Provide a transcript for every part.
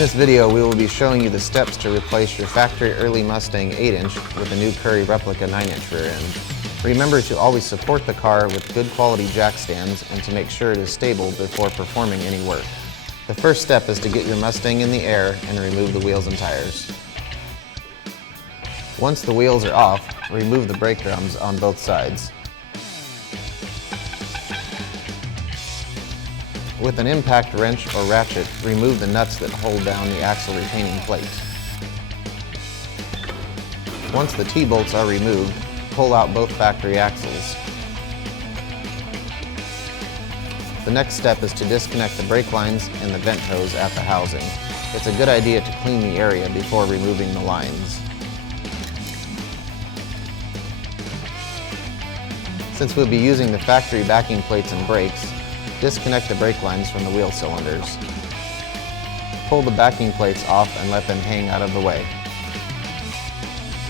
this video, we will be showing you the steps to replace your factory early Mustang 8-inch with a new Currie Replica 9-inch rear end. Remember to always support the car with good quality jack stands and to make sure it is stable before performing any work. The first step is to get your Mustang in the air and remove the wheels and tires. Once the wheels are off, remove the brake drums on both sides. With an impact wrench or ratchet, remove the nuts that hold down the axle retaining plate. Once the T-bolts are removed, pull out both factory axles. The next step is to disconnect the brake lines and the vent hose at the housing. It's a good idea to clean the area before removing the lines. Since we'll be using the factory backing plates and brakes, disconnect the brake lines from the wheel cylinders. Pull the backing plates off and let them hang out of the way.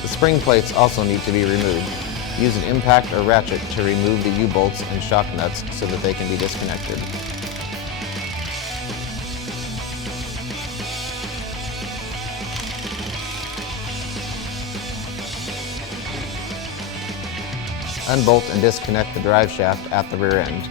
The spring plates also need to be removed. Use an impact or ratchet to remove the U-bolts and shock nuts so that they can be disconnected. Unbolt and disconnect the drive shaft at the rear end.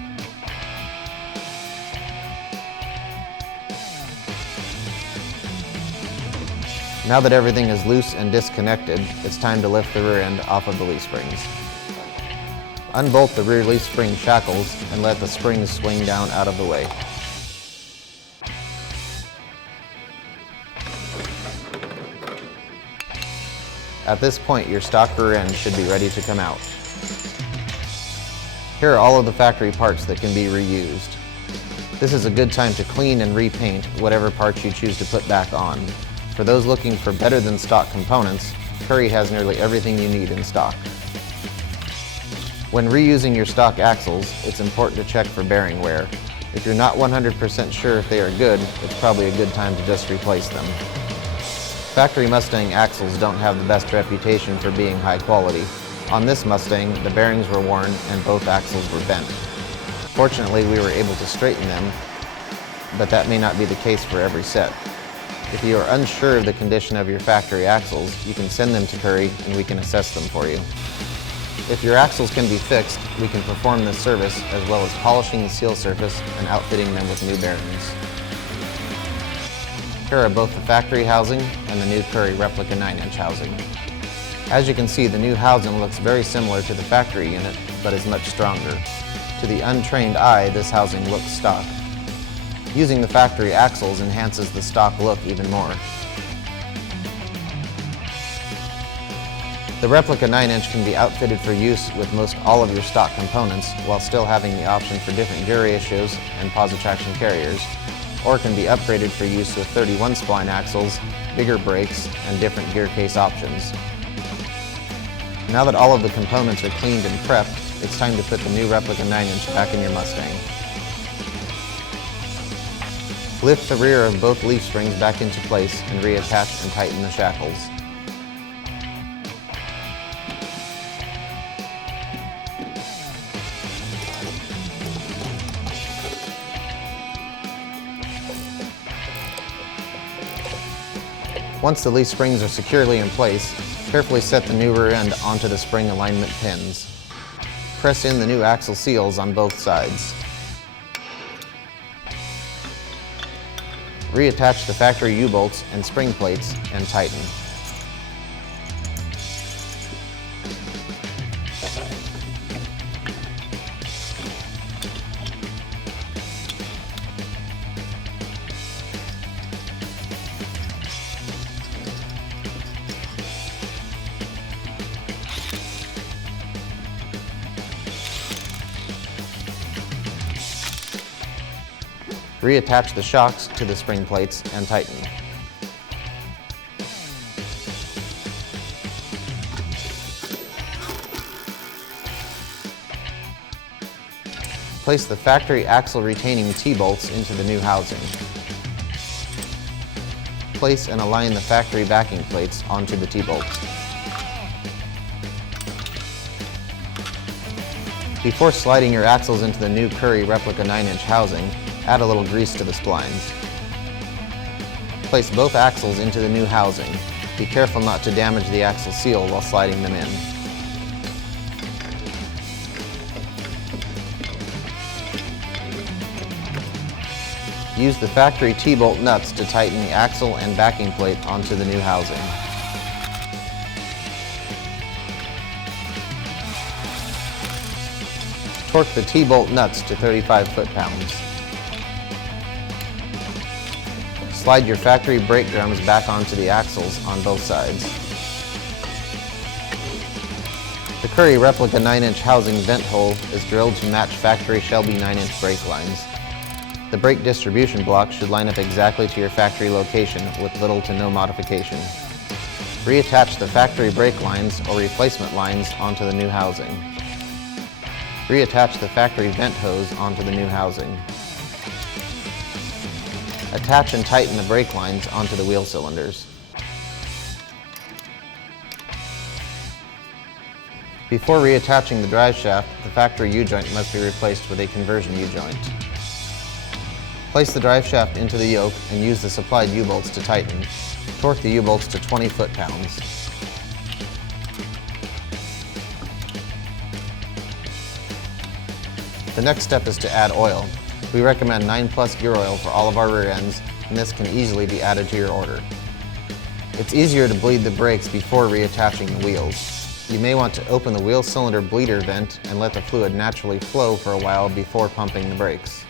Now that everything is loose and disconnected, it's time to lift the rear end off of the leaf springs. Unbolt the rear leaf spring shackles and let the springs swing down out of the way. At this point, your stock rear end should be ready to come out. Here are all of the factory parts that can be reused. This is a good time to clean and repaint whatever parts you choose to put back on. For those looking for better than stock components, Currie has nearly everything you need in stock. When reusing your stock axles, it's important to check for bearing wear. If you're not 100% sure if they are good, it's probably a good time to just replace them. Factory Mustang axles don't have the best reputation for being high quality. On this Mustang, the bearings were worn and both axles were bent. Fortunately, we were able to straighten them, but that may not be the case for every set. If you are unsure of the condition of your factory axles, you can send them to Currie and we can assess them for you. If your axles can be fixed, we can perform this service as well as polishing the seal surface and outfitting them with new bearings. Here are both the factory housing and the new Currie Replica 9-inch housing. As you can see, the new housing looks very similar to the factory unit, but is much stronger. To the untrained eye, this housing looks stock. Using the factory axles enhances the stock look even more. The Replica 9-inch can be outfitted for use with most all of your stock components while still having the option for different gear ratios and positive traction carriers, or can be upgraded for use with 31 spline axles, bigger brakes, and different gear case options. Now that all of the components are cleaned and prepped, it's time to put the new Replica 9-inch back in your Mustang. Lift the rear of both leaf springs back into place and reattach and tighten the shackles. Once the leaf springs are securely in place, carefully set the new rear end onto the spring alignment pins. Press in the new axle seals on both sides. Reattach the factory U-bolts and spring plates and tighten. Reattach the shocks to the spring plates and tighten. Place the factory axle retaining T-bolts into the new housing. Place and align the factory backing plates onto the T-bolts. Before sliding your axles into the new Currie Replica 9-inch housing, add a little grease to the splines. Place both axles into the new housing. Be careful not to damage the axle seal while sliding them in. Use the factory T-bolt nuts to tighten the axle and backing plate onto the new housing. Torque the T-bolt nuts to 35 foot-pounds. Slide your factory brake drums back onto the axles on both sides. The Currie Replica 9-inch housing vent hole is drilled to match factory Shelby 9-inch brake lines. The brake distribution block should line up exactly to your factory location with little to no modification. Reattach the factory brake lines or replacement lines onto the new housing. Reattach the factory vent hose onto the new housing. Attach and tighten the brake lines onto the wheel cylinders. Before reattaching the drive shaft, the factory U-joint must be replaced with a conversion U-joint. Place the drive shaft into the yoke and use the supplied U-bolts to tighten. Torque the U-bolts to 20 foot-pounds. The next step is to add oil. We recommend 9+ gear oil for all of our rear ends, and this can easily be added to your order. It's easier to bleed the brakes before reattaching the wheels. You may want to open the wheel cylinder bleeder vent and let the fluid naturally flow for a while before pumping the brakes.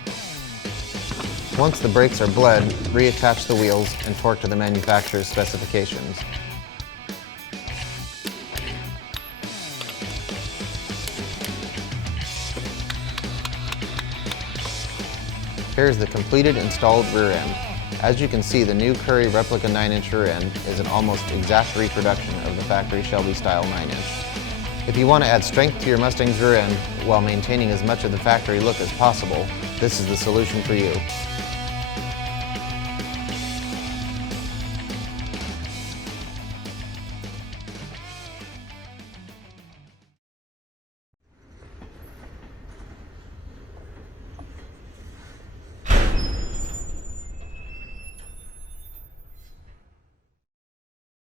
Once the brakes are bled, reattach the wheels and torque to the manufacturer's specifications. Here is the completed installed rear end. As you can see, the new Currie Replica 9-inch rear end is an almost exact reproduction of the factory Shelby style 9-inch. If you want to add strength to your Mustang's rear end while maintaining as much of the factory look as possible, this is the solution for you.